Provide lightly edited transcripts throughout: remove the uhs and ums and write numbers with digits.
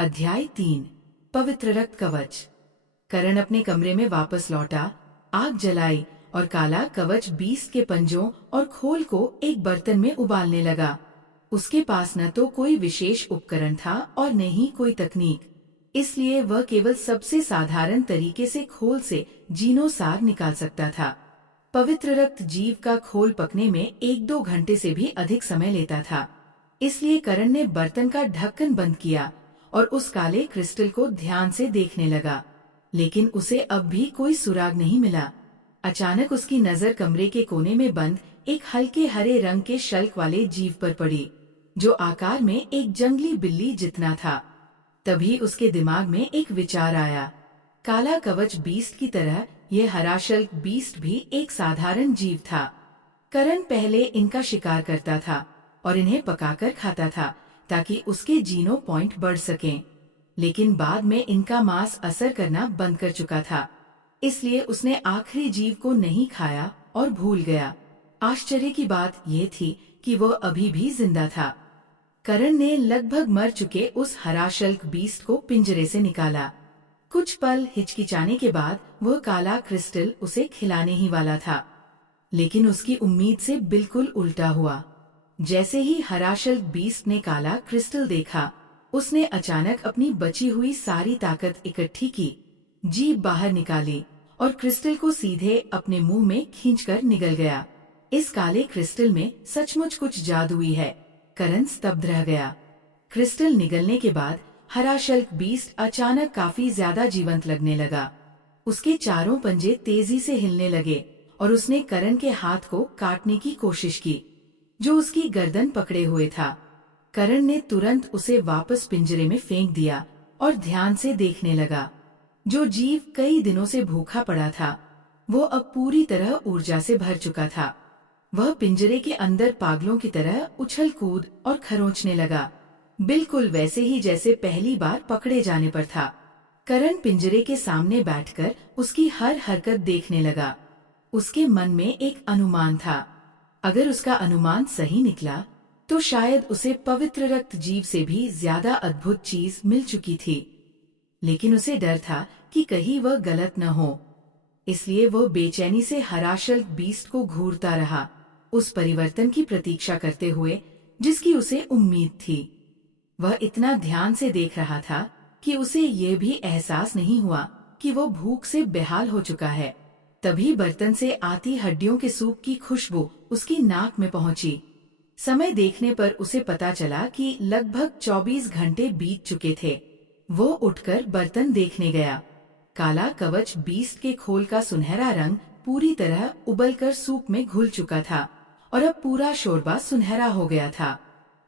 अध्याय 3 पवित्र रक्त कवच। करण अपने कमरे में वापस लौटा, आग जलाई और काला कवच बीस्ट के पंजों और खोल को एक बर्तन में उबालने लगा। उसके पास न तो कोई विशेष उपकरण था और न ही कोई तकनीक, इसलिए वह केवल सबसे साधारण तरीके से खोल से जीनो सार निकाल सकता था। पवित्र रक्त जीव का खोल पकने में 1-2 घंटे से भी अधिक समय लेता था। इसलिए करण ने बर्तन का ढक्कन बंद किया और उस काले क्रिस्टल को ध्यान से देखने लगा, लेकिन उसे अब भी कोई सुराग नहीं मिला। अचानक उसकी नजर कमरे के कोने में बंद एक हल्के हरे रंग के शल्क वाले जीव पर पड़ी, जो आकार में एक जंगली बिल्ली जितना था। तभी उसके दिमाग में एक विचार आया। काला कवच बीस्ट की तरह यह हरा शल्क बीस्ट भी एक साधारण जीव था। करण पहले इनका शिकार करता था और इन्हें पकाकर खाता था ताकि उसके जीनो पॉइंट बढ़ सकें, लेकिन बाद में इनका मांस असर करना बंद कर चुका था, इसलिए उसने आखिरी जीव को नहीं खाया और भूल गया। आश्चर्य की बात यह थी कि वह अभी भी जिंदा था। करण ने लगभग मर चुके उस हरा शल्क बीस्ट को पिंजरे से निकाला। कुछ पल हिचकिचाने के बाद वह काला क्रिस्टल उसे खिलाने ही वाला था, लेकिन उसकी उम्मीद से बिल्कुल उल्टा हुआ। जैसे ही हरा शल्क बीस्ट ने काला क्रिस्टल देखा, उसने अचानक अपनी बची हुई सारी ताकत इकट्ठी की, जीभ बाहर निकाली और क्रिस्टल को सीधे अपने मुंह में खींचकर निगल गया। इस काले क्रिस्टल में सचमुच कुछ जादुई है। करण स्तब्ध रह गया। क्रिस्टल निगलने के बाद हरा शल्क बीस्ट अचानक काफी ज्यादा जीवंत लगने लगा। उसके चारों पंजे तेजी से हिलने लगे और उसने करण के हाथ को काटने की कोशिश की, जो उसकी गर्दन पकड़े हुए था। करण ने तुरंत उसे वापस पिंजरे में फेंक दिया और ध्यान से देखने लगा। जो जीव कई दिनों से भूखा पड़ा था, वो अब पूरी तरह ऊर्जा से भर चुका था। वह पिंजरे के अंदर पागलों की तरह उछल कूद और खरोंचने लगा, बिल्कुल वैसे ही जैसे पहली बार पकड़े जाने पर था। करण पिंजरे के सामने बैठकर उसकी हर हरकत देखने लगा। उसके मन में एक अनुमान था। अगर उसका अनुमान सही निकला तो शायद उसे पवित्र रक्त जीव से भी ज्यादा अद्भुत चीज मिल चुकी थी, लेकिन उसे डर था कि कहीं वह गलत न हो। इसलिए वह बेचैनी से हरा शल्क बीस्ट को घूरता रहा, उस परिवर्तन की प्रतीक्षा करते हुए जिसकी उसे उम्मीद थी। वह इतना ध्यान से देख रहा था कि उसे ये भी एहसास नहीं हुआ कि वो भूख से बेहाल हो चुका है। तभी बर्तन से आती हड्डियों के सूप की खुशबू उसकी नाक में पहुंची। समय देखने पर उसे पता चला कि लगभग 24 घंटे बीत चुके थे। वो उठकर बर्तन देखने गया। काला कवच बीस्ट के खोल का सुनहरा रंग पूरी तरह उबलकर सूप में घुल चुका था और अब पूरा शोरबा सुनहरा हो गया था।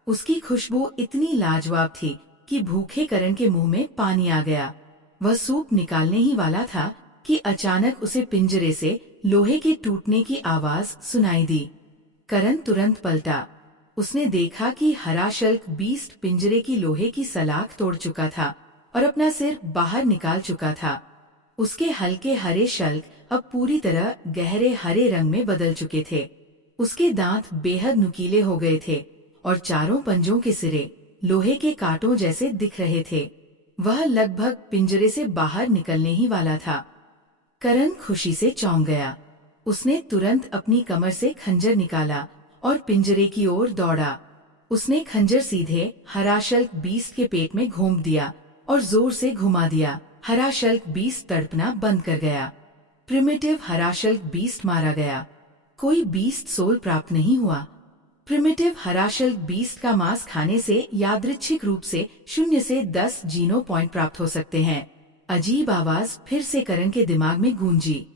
उसकी खुशबू इतनी लाजवाब थी कि भूखे करण के मुंह में पानी आ गया। वह सूप निकालने ही वाला था कि अचानक उसे पिंजरे से लोहे के टूटने की आवाज सुनाई दी। करण तुरंत पलटा। उसने देखा कि हरा शल्क बीस्ट पिंजरे की लोहे की सलाख तोड़ चुका था और अपना सिर बाहर निकाल चुका था। उसके हल्के हरे शल्क अब पूरी तरह गहरे हरे रंग में बदल चुके थे। उसके दांत बेहद नुकीले हो गए थे और चारों पंजों के सिरे लोहे के कांटों जैसे दिख रहे थे। वह लगभग पिंजरे से बाहर निकलने ही वाला था। करण खुशी से चौंक गया। उसने तुरंत अपनी कमर से खंजर निकाला और पिंजरे की ओर दौड़ा। उसने खंजर सीधे हरा शल्क बीस्ट के पेट में घोंप दिया और जोर से घुमा दिया। हरा शल्क बीस्ट तड़पना बंद कर गया। प्रिमिटिव हरा शल्क बीस्ट मारा गया। कोई बीस्ट सोल प्राप्त नहीं हुआ। प्रिमिटिव हरा शल्क बीस्ट का मांस खाने से यादृच्छिक रूप से 0 से 10 जीनो पॉइंट प्राप्त हो सकते हैं। अजीब आवाज फिर से करण के दिमाग में गूंजी।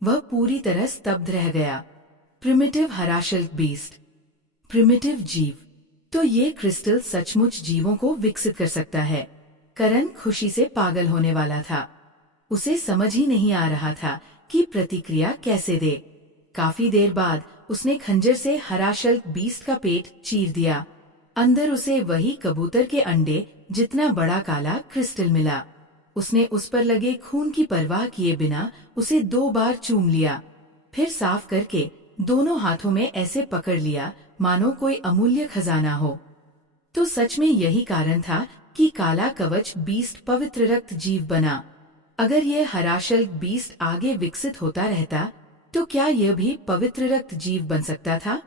वह पूरी तरह स्तब्ध रह गया। प्रिमिटिव हरा शल्क बीस्ट, प्रिमिटिव जीव, तो ये क्रिस्टल सचमुच जीवों को विकसित कर सकता है। करण खुशी से पागल होने वाला था। उसे समझ ही नहीं आ रहा था कि प्रतिक्रिया कैसे दे। काफी देर बाद उसने खंजर से हरा शल्क बीस्ट का पेट चीर दिया। अंदर उसे वही कबूतर के अंडे जितना बड़ा काला क्रिस्टल मिला। उसने उस पर लगे खून की परवाह किए बिना उसे 2 बार चूम लिया, फिर साफ करके दोनों हाथों में ऐसे पकड़ लिया मानो कोई अमूल्य खजाना हो। तो सच में यही कारण था कि काला कवच बीस्ट पवित्र रक्त जीव बना। अगर यह हरा शल्क बीस्ट आगे विकसित होता रहता तो क्या यह भी पवित्र रक्त जीव बन सकता था?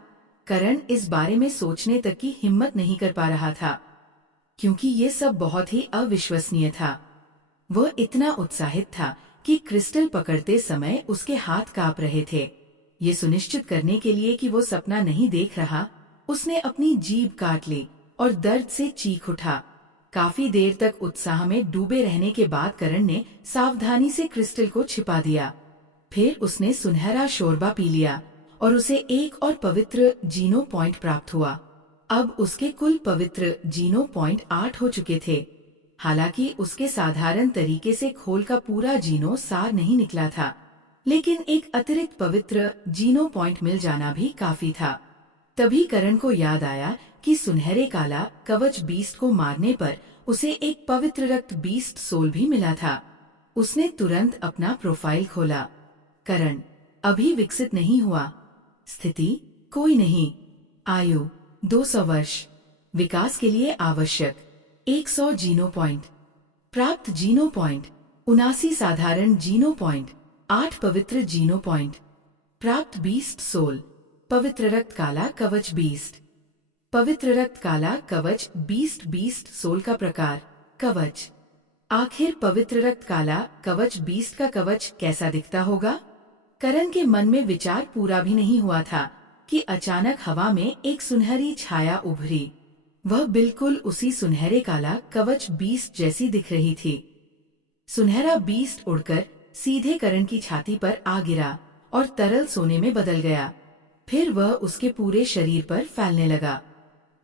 करण इस बारे में सोचने तक की हिम्मत नहीं कर पा रहा था, क्योंकि ये सब बहुत ही अविश्वसनीय था। वह इतना उत्साहित था कि क्रिस्टल पकड़ते समय उसके हाथ कांप रहे थे। ये सुनिश्चित करने के लिए कि वो सपना नहीं देख रहा, उसने अपनी जीभ काट ली और दर्द से चीख उठा। काफी देर तक उत्साह में डूबे रहने के बाद करण ने सावधानी से क्रिस्टल को छिपा दिया। फिर उसने सुनहरा शोरबा पी लिया और उसे एक और पवित्र जीनो पॉइंट प्राप्त हुआ। अब उसके कुल पवित्र जीनो पॉइंट 8 हो चुके थे। हालांकि उसके साधारण तरीके से खोल का पूरा जीनो सार नहीं निकला था, लेकिन एक अतिरिक्त पवित्र जीनो पॉइंट मिल जाना भी काफी था। तभी करण को याद आया कि सुनहरे काला कवच बीस्ट को मारने पर उसे एक पवित्र रक्त बीस्ट सोल भी मिला था। उसने तुरंत अपना प्रोफाइल खोला। करण अभी विकसित नहीं हुआ। स्थिति कोई नहीं। आयु 200 वर्ष। विकास के लिए आवश्यक 100 जीनो पॉइंट। प्राप्त जीनो पॉइंट 79 साधारण जीनो पॉइंट, 8 पवित्र जीनो पॉइंट। प्राप्त बीस्ट सोल पवित्र रक्त काला कवच बीस्ट। पवित्र रक्त काला कवच बीस्ट बीस्ट सोल का प्रकार कवच। आखिर पवित्र रक्त काला कवच बीस्ट का कवच कैसा दिखता होगा? करण के मन में विचार पूरा भी नहीं हुआ था कि अचानक हवा में एक सुनहरी छाया उभरी। वह बिल्कुल उसी सुनहरे काला कवच बीस्ट जैसी दिख रही थी। सुनहरा बीस्ट उड़कर सीधे करण की छाती पर आ गिरा और तरल सोने में बदल गया। फिर वह उसके पूरे शरीर पर फैलने लगा।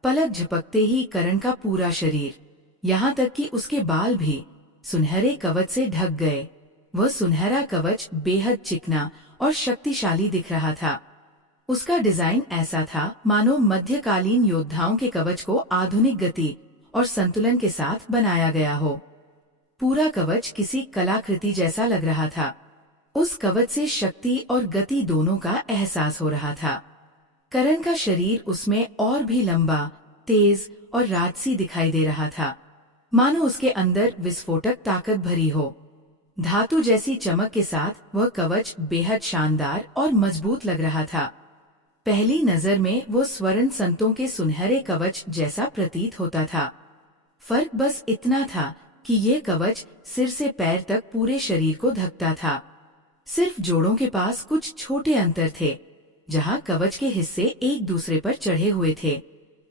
पलक झपकते ही करण का पूरा शरीर, यहाँ तक कि उसके बाल भी सुनहरे कवच से ढक गए। वह सुनहरा कवच बेहद चिकना और शक्तिशाली दिख रहा था। उसका डिजाइन ऐसा था मानो मध्यकालीन योद्धाओं के कवच को आधुनिक गति और संतुलन के साथ बनाया गया हो। पूरा कवच किसी कलाकृति जैसा लग रहा था। उस कवच से शक्ति और गति दोनों का एहसास हो रहा था। करण का शरीर उसमें और भी लंबा, तेज और राजसी दिखाई दे रहा था, मानो उसके अंदर विस्फोटक ताकत भरी हो। धातु जैसी चमक के साथ वह कवच बेहद शानदार और मजबूत लग रहा था। पहली नजर में वो स्वर्ण संतों के सुनहरे कवच जैसा प्रतीत होता था। फर्क बस इतना था कि ये कवच सिर से पैर तक पूरे शरीर को ढकता था। सिर्फ जोड़ों के पास कुछ छोटे अंतर थे, जहाँ कवच के हिस्से एक दूसरे पर चढ़े हुए थे,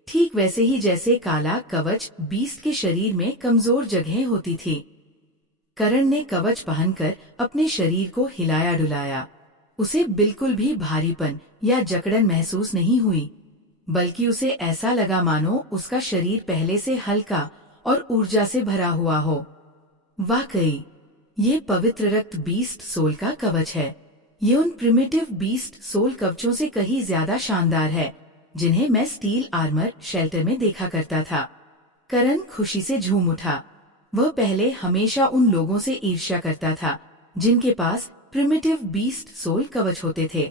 ठीक वैसे ही जैसे काला कवच बीस्ट के शरीर में कमजोर जगहें होती थी। करण ने कवच पहनकर अपने शरीर को हिलाया डुलाया। उसे बिल्कुल भी भारीपन या जकड़न महसूस नहीं हुई, बल्कि उसे ऐसा लगा मानो उसका शरीर पहले से हल्का और ऊर्जा से भरा हुआ हो। वाकई ये पवित्र रक्त बीस्ट सोल का कवच है। ये उन प्रिमिटिव बीस्ट सोल कवचों से कहीं ज्यादा शानदार है जिन्हें मैं स्टील आर्मर शेल्टर में देखा करता था। करण खुशी से झूम उठा। वह पहले हमेशा उन लोगों से ईर्ष्या करता था जिनके पास प्रिमिटिव बीस्ट सोल कवच होते थे।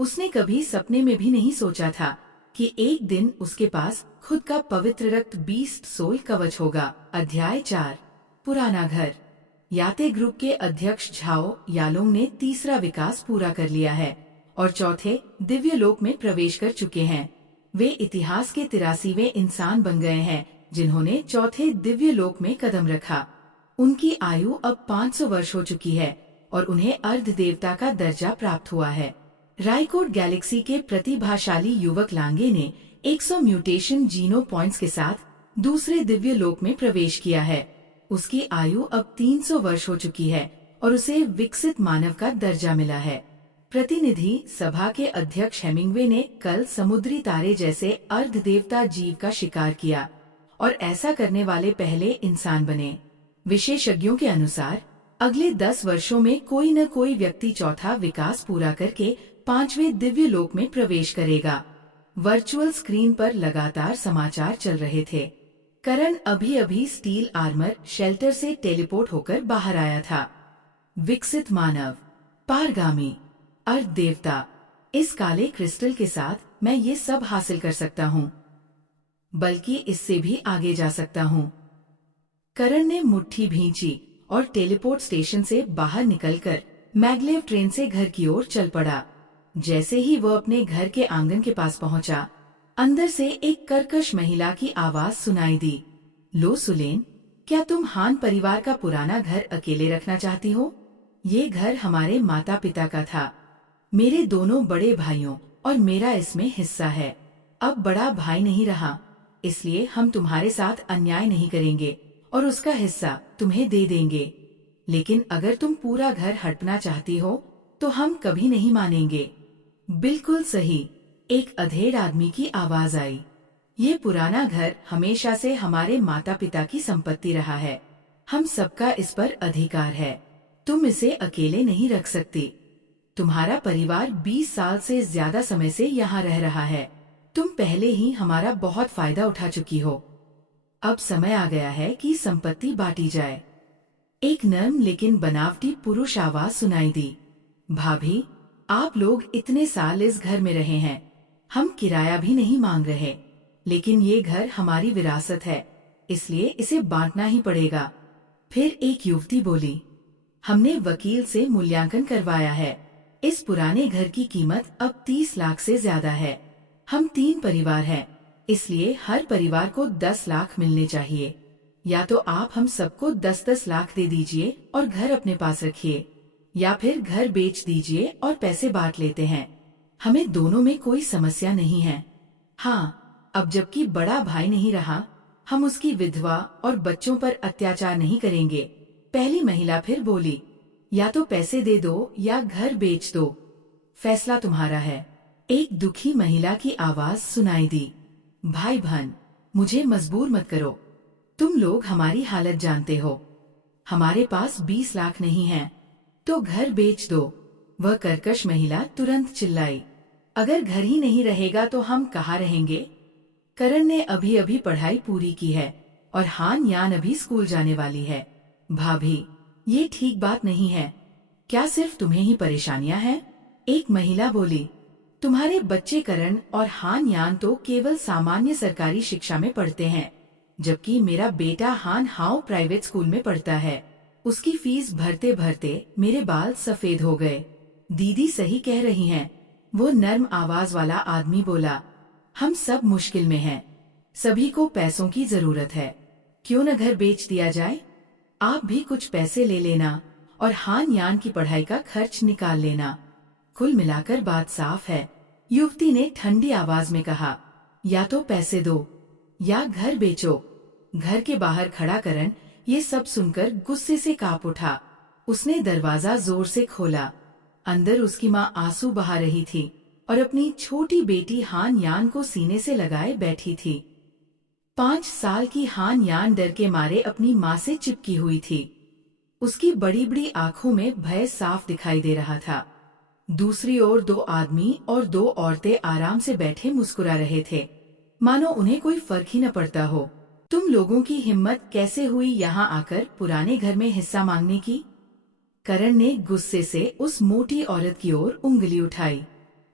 उसने कभी सपने में भी नहीं सोचा था कि एक दिन उसके पास खुद का पवित्र रक्त बीस्ट सोल कवच होगा। अध्याय 4 पुराना घर। याते ग्रुप के अध्यक्ष झाओ यालोंग ने तीसरा विकास पूरा कर लिया है और चौथे दिव्य लोक में प्रवेश कर चुके हैं। वे इतिहास के 83वें इंसान बन गए हैं जिन्होंने चौथे दिव्य लोक में कदम रखा। उनकी आयु अब 500 वर्ष हो चुकी है और उन्हें अर्ध देवता का दर्जा प्राप्त हुआ है। रायकोट गैलेक्सी के प्रतिभाशाली युवक लांगे ने 100 म्यूटेशन जीनो पॉइंट्स के साथ दूसरे दिव्य लोक में प्रवेश किया है। उसकी आयु अब 300 वर्ष हो चुकी है और उसे विकसित मानव का दर्जा मिला है। प्रतिनिधि सभा के अध्यक्ष हेमिंगवे ने कल समुद्री तारे जैसे अर्ध देवता जीव का शिकार किया और ऐसा करने वाले पहले इंसान बने। विशेषज्ञों के अनुसार अगले 10 वर्षों में कोई न कोई व्यक्ति चौथा विकास पूरा करके 5वें दिव्य लोक में प्रवेश करेगा। वर्चुअल स्क्रीन पर लगातार समाचार चल रहे थे। करण अभी अभी स्टील आर्मर शेल्टर से टेलीपोर्ट होकर बाहर आया था। विकसित मानव, पारगामी, अर्ध देवता, इस काले क्रिस्टल के साथ मैं ये सब हासिल कर सकता हूँ, बल्कि इससे भी आगे जा सकता हूँ। करण ने मुट्ठी भींची और टेलीपोर्ट स्टेशन से बाहर निकलकर मैग्लेव ट्रेन से घर की ओर चल पड़ा। जैसे ही वह अपने घर के आंगन के पास पहुंचा, अंदर से एक कर्कश महिला की आवाज सुनाई दी। लो सुलेन, क्या तुम हान परिवार का पुराना घर अकेले रखना चाहती हो? ये घर हमारे माता पिता का था, मेरे दोनों बड़े भाइयों और मेरा इसमें हिस्सा है। अब बड़ा भाई नहीं रहा, इसलिए हम तुम्हारे साथ अन्याय नहीं करेंगे और उसका हिस्सा तुम्हें दे देंगे। लेकिन अगर तुम पूरा घर हड़पना चाहती हो तो हम कभी नहीं मानेंगे। बिल्कुल सही, एक अधेड़ आदमी की आवाज आई। ये पुराना घर हमेशा से हमारे माता पिता की संपत्ति रहा है, हम सबका इस पर अधिकार है। तुम इसे अकेले नहीं रख सकती। तुम्हारा परिवार 20 साल से ज्यादा समय से यहाँ रह रहा है। तुम पहले ही हमारा बहुत फायदा उठा चुकी हो। अब समय आ गया है कि संपत्ति बांटी जाए। एक नर्म लेकिन बनावटी पुरुष आवाज सुनाई दी। भाभी, आप लोग इतने साल इस घर में रहे हैं, हम किराया भी नहीं मांग रहे, लेकिन ये घर हमारी विरासत है, इसलिए इसे बांटना ही पड़ेगा। फिर एक युवती बोली, हमने वकील से मूल्यांकन करवाया है। इस पुराने घर की कीमत अब 30 लाख से ज्यादा है। हम 3 परिवार हैं, इसलिए हर परिवार को 10 लाख मिलने चाहिए। या तो आप हम सबको 10-10 लाख दे दीजिए और घर अपने पास रखिए, या फिर घर बेच दीजिए और पैसे बांट लेते हैं। हमें दोनों में कोई समस्या नहीं है। हाँ, अब जबकि बड़ा भाई नहीं रहा, हम उसकी विधवा और बच्चों पर अत्याचार नहीं करेंगे। पहली महिला फिर बोली, या तो पैसे दे दो या घर बेच दो, फैसला तुम्हारा है। एक दुखी महिला की आवाज सुनाई दी। भाई बहन, मुझे मजबूर मत करो, तुम लोग हमारी हालत जानते हो। हमारे पास 20 लाख नहीं है, तो घर बेच दो। वह कर्कश महिला तुरंत चिल्लाई, अगर घर ही नहीं रहेगा तो हम कहाँ रहेंगे? करण ने अभी अभी पढ़ाई पूरी की है और हान यान अभी स्कूल जाने वाली है। भाभी, ये ठीक बात नहीं है। क्या सिर्फ तुम्हें ही परेशानियां हैं? एक महिला बोली, तुम्हारे बच्चे करण और हान यान तो केवल सामान्य सरकारी शिक्षा में पढ़ते हैं, जबकि मेरा बेटा हान हाओ प्राइवेट स्कूल में पढ़ता है। उसकी फीस भरते भरते मेरे बाल सफेद हो गए। दीदी सही कह रही हैं, वो नर्म आवाज वाला आदमी बोला। हम सब मुश्किल में हैं, सभी को पैसों की जरूरत है। क्यों न घर बेच दिया जाए? आप भी कुछ पैसे ले लेना और हान यान की पढ़ाई का खर्च निकाल लेना। कुल मिलाकर बात साफ है, युवती ने ठंडी आवाज में कहा। या तो पैसे दो या घर बेचो। घर के बाहर खड़ा करण ये सब सुनकर गुस्से से कांप उठा। उसने दरवाजा जोर से खोला। अंदर उसकी माँ आंसू बहा रही थी और अपनी छोटी बेटी हान यान को सीने से लगाए बैठी थी। 5 साल की हान यान डर के मारे अपनी माँ से चिपकी हुई थी। उसकी बड़ी बड़ी आंखों में भय साफ दिखाई दे रहा था। दूसरी ओर 2 आदमी और 2 औरतें आराम से बैठे मुस्कुरा रहे थे, मानो उन्हें कोई फर्क ही न पड़ता हो। तुम लोगों की हिम्मत कैसे हुई यहाँ आकर पुराने घर में हिस्सा मांगने की? करण ने गुस्से से उस मोटी औरत की ओर उंगली उठाई।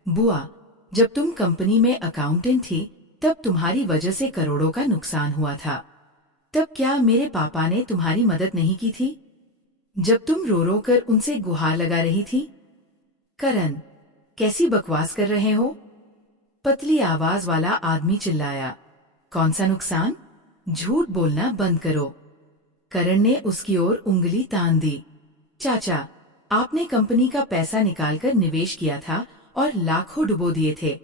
बुआ, जब तुम कंपनी में अकाउंटेंट थी तब तुम्हारी वजह से करोड़ों का नुकसान हुआ था। तब क्या मेरे पापा ने तुम्हारी मदद नहीं की थी, जब तुम रो रो कर उनसे गुहार लगा रही थी? करण, कैसी बकवास कर रहे हो? पतली आवाज वाला आदमी चिल्लाया। कौन सा नुकसान? झूठ बोलना बंद करो। करण ने उसकी ओर उंगली तान दी। चाचा, आपने कंपनी का पैसा निकालकर निवेश किया था और लाखों डुबो दिए थे।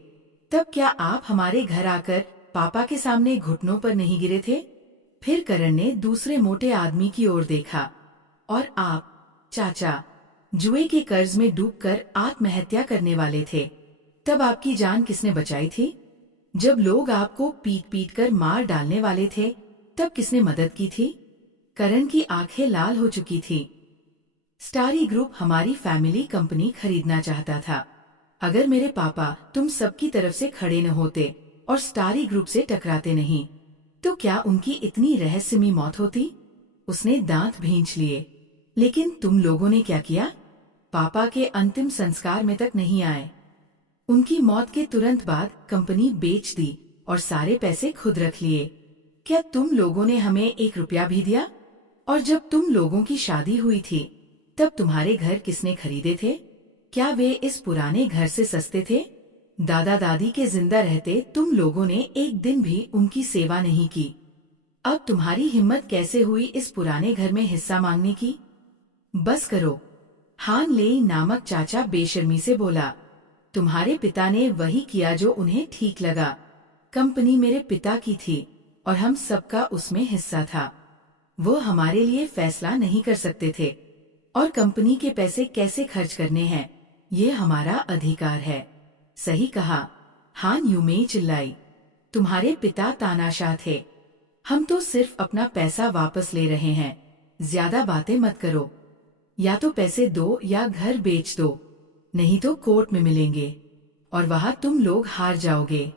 तब क्या आप हमारे घर आकर पापा के सामने घुटनों पर नहीं गिरे थे? फिर करण ने दूसरे मोटे आदमी की ओर देखा। और आप, चाचा, जुए के कर्ज में डूबकर आत्महत्या करने वाले थे, तब आपकी जान किसने बचाई थी? जब लोग आपको पीट पीट कर मार डालने वाले थे, तब किसने मदद की थी? करण की आंखें लाल हो चुकी थी। स्टारी ग्रुप हमारी फैमिली कंपनी खरीदना चाहता था। अगर मेरे पापा तुम सबकी तरफ से खड़े न होते और स्टारी ग्रुप से टकराते नहीं, तो क्या उनकी इतनी रहस्यमयी मौत होती? उसने दांत भींच लिए। लेकिन तुम लोगों ने क्या किया? पापा के अंतिम संस्कार में तक नहीं आए। उनकी मौत के तुरंत बाद कंपनी बेच दी और सारे पैसे खुद रख लिए। क्या तुम लोगों ने हमें 1 रुपया भी दिया? और जब तुम लोगों की शादी हुई थी, तब तुम्हारे घर किसने खरीदे थे? क्या वे इस पुराने घर से सस्ते थे? दादा दादी के जिंदा रहते तुम लोगों ने एक दिन भी उनकी सेवा नहीं की। अब तुम्हारी हिम्मत कैसे हुई इस पुराने घर में हिस्सा मांगने की? बस करो। हान लेई नामक चाचा बेशर्मी से बोला। तुम्हारे पिता ने वही किया जो उन्हें ठीक लगा। कंपनी मेरे पिता की थी और हम सबका उसमें हिस्सा था। वो हमारे लिए फैसला नहीं कर सकते थे और कंपनी के पैसे कैसे खर्च करने हैं, ये हमारा अधिकार है। सही कहा, हान यूमेई चिल्लाई। तुम्हारे पिता तानाशाह थे। हम तो सिर्फ अपना पैसा वापस ले रहे हैं। ज्यादा बातें मत करो। या तो पैसे दो या घर बेच दो, नहीं तो कोर्ट में मिलेंगे और वहां तुम लोग हार जाओगे।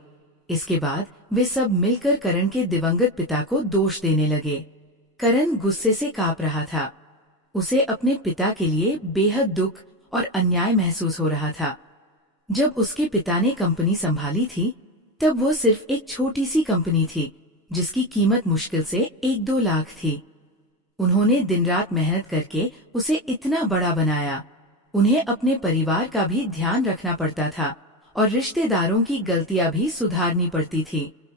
इसके बाद वे सब मिलकर करण के दिवंगत पिता को दोष देने लगे। करण गुस्से से कांप रहा था। उसे अपने पिता के लिए बेहद दुख और अन्याय महसूस हो रहा था। जब उसके पिता ने कंपनी संभाली थी, तब वो सिर्फ एक छोटी सी कंपनी थी जिसकी कीमत मुश्किल से 1-2 लाख थी। उन्होंने दिन रात मेहनत करके उसे इतना बड़ा बनाया। उन्हें अपने परिवार का भी ध्यान रखना पड़ता था और रिश्तेदारों की गलतियां भी सुधारनी पड़ती थी।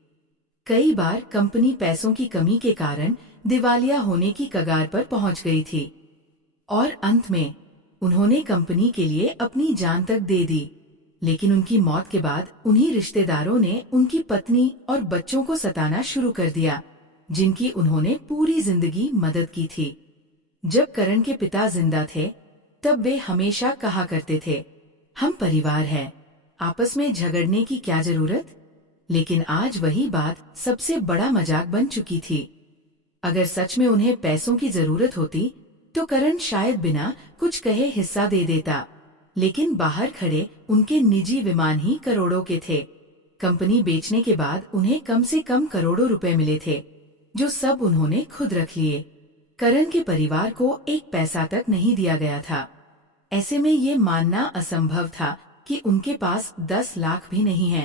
कई बार कंपनी पैसों की कमी के कारण दिवालिया होने की कगार पर पहुंच गई थी और अंत में उन्होंने कंपनी के लिए अपनी जान तक दे दी। लेकिन उनकी मौत के बाद उन्हीं रिश्तेदारों ने उनकी पत्नी और बच्चों को सताना शुरू कर दिया, जिनकी उन्होंने पूरी जिंदगी मदद की थी। जब करण के पिता जिंदा थे, तब वे हमेशा कहा करते थे, हम परिवार हैं, आपस में झगड़ने की क्या जरूरत? लेकिन आज वही बात सबसे बड़ा मजाक बन चुकी थी। अगर सच में उन्हें पैसों की जरूरत होती, तो करण शायद बिना कुछ कहे हिस्सा दे देता। लेकिन बाहर खड़े उनके निजी विमान ही करोड़ों के थे। कंपनी बेचने के बाद उन्हें कम से कम करोड़ों रुपए मिले थे, जो सब उन्होंने खुद रख लिए। करण के परिवार को एक पैसा तक नहीं दिया गया था। ऐसे में ये मानना असंभव था कि उनके पास 10 लाख भी नहीं है।